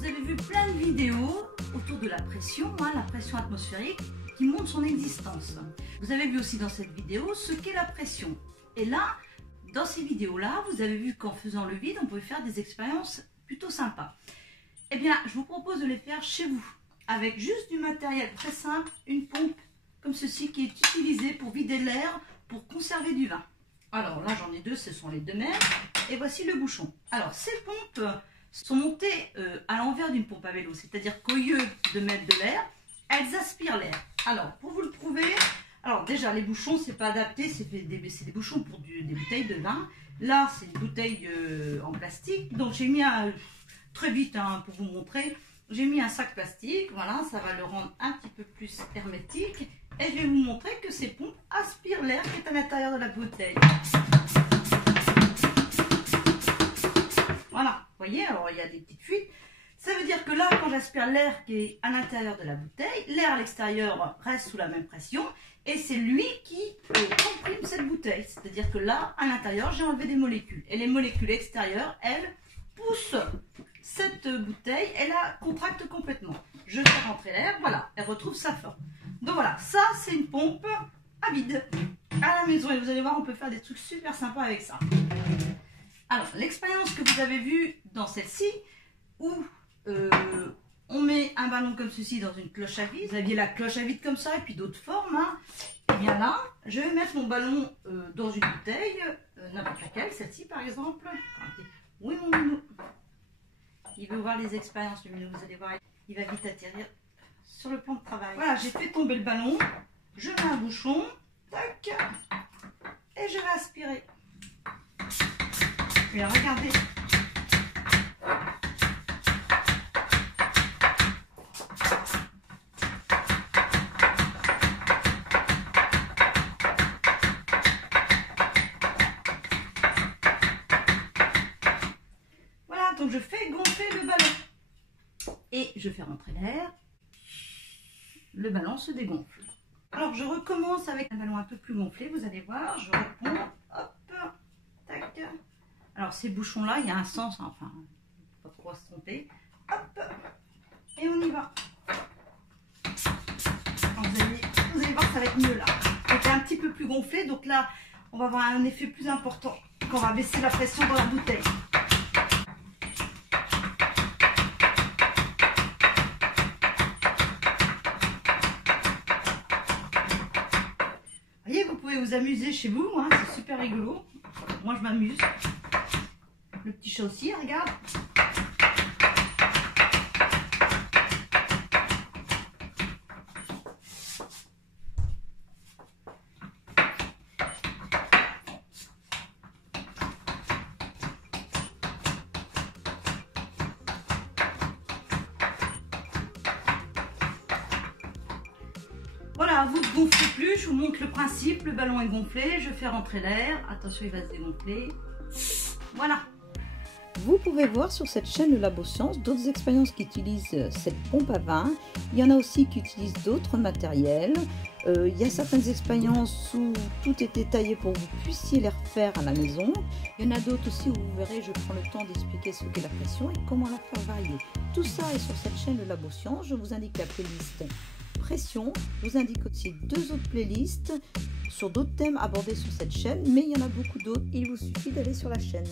vous avez vu plein de vidéos autour de la pression atmosphérique qui montre son existence. Vous avez vu aussi dans cette vidéo ce qu'est la pression. Et là, dans ces vidéos-là, vous avez vu qu'en faisant le vide, on pouvait faire des expériences plutôt sympas. Eh bien, je vous propose de les faire chez vous, avec juste du matériel très simple, une pompe comme ceci qui est utilisée pour vider l'air, pour conserver du vin. Alors là, j'en ai deux, ce sont les deux mêmes. Et voici le bouchon. Alors, ces pompes sont montées à l'envers d'une pompe à vélo, c'est-à-dire qu'au lieu de mettre de l'air, elles aspirent l'air. Alors, pour vous le prouver, alors déjà, les bouchons, c'est pas adapté, c'est des bouchons pour des bouteilles de vin. Là, c'est une bouteille en plastique, donc j'ai mis très vite pour vous montrer, j'ai mis un sac plastique, voilà, ça va le rendre un petit peu plus hermétique. Et je vais vous montrer que ces pompes aspirent l'air qui est à l'intérieur de la bouteille. Voilà, vous voyez, alors il y a des petites fuites. Ça veut dire que là, quand j'aspire l'air qui est à l'intérieur de la bouteille, l'air à l'extérieur reste sous la même pression et c'est lui qui comprime cette bouteille. C'est-à-dire que là, à l'intérieur, j'ai enlevé des molécules. Et les molécules extérieures, elles, poussent cette bouteille et la contractent complètement. Je fais rentrer l'air, voilà, elle retrouve sa forme. Donc voilà, ça c'est une pompe à vide à la maison et vous allez voir, on peut faire des trucs super sympas avec ça. Alors, l'expérience que vous avez vue dans celle-ci, où on met un ballon comme ceci dans une cloche à vide. Vous aviez la cloche à vide comme ça et puis d'autres formes. Et bien là, je vais mettre mon ballon dans une bouteille, n'importe laquelle, celle-ci par exemple. Oui, mon minou. Il veut voir les expériences, le minou, vous allez voir, il va vite atterrir sur le plan de travail. Voilà, j'ai fait tomber le ballon, je mets un bouchon, tac, et je vais aspirer. Et regardez. Voilà, donc je fais gonfler le ballon. Et je fais rentrer l'air. Le ballon se dégonfle. Alors je recommence avec un ballon un peu plus gonflé, vous allez voir, je réponds, hop, tac. Alors ces bouchons là, il y a un sens, enfin, faut pas trop se tromper, hop, et on y va. Alors, vous allez voir que ça va être mieux là. C'était un petit peu plus gonflé, donc là, on va avoir un effet plus important quand on va baisser la pression dans la bouteille. Vous pouvez vous amuser chez vous, c'est super rigolo. Moi je m'amuse. Le petit chat aussi, regarde. Voilà, vous ne gonflez plus, je vous montre le principe, le ballon est gonflé, je fais rentrer l'air, attention il va se dégonfler, voilà. Vous pouvez voir sur cette chaîne Laboscience d'autres expériences qui utilisent cette pompe à vin, il y en a aussi qui utilisent d'autres matériels, il y a certaines expériences où tout est détaillé pour que vous puissiez les refaire à la maison, il y en a d'autres aussi où vous verrez, je prends le temps d'expliquer ce qu'est la pression et comment la faire varier. Tout ça est sur cette chaîne Laboscience, je vous indique la playlist pression, je vous indique aussi deux autres playlists sur d'autres thèmes abordés sur cette chaîne, mais il y en a beaucoup d'autres, il vous suffit d'aller sur la chaîne.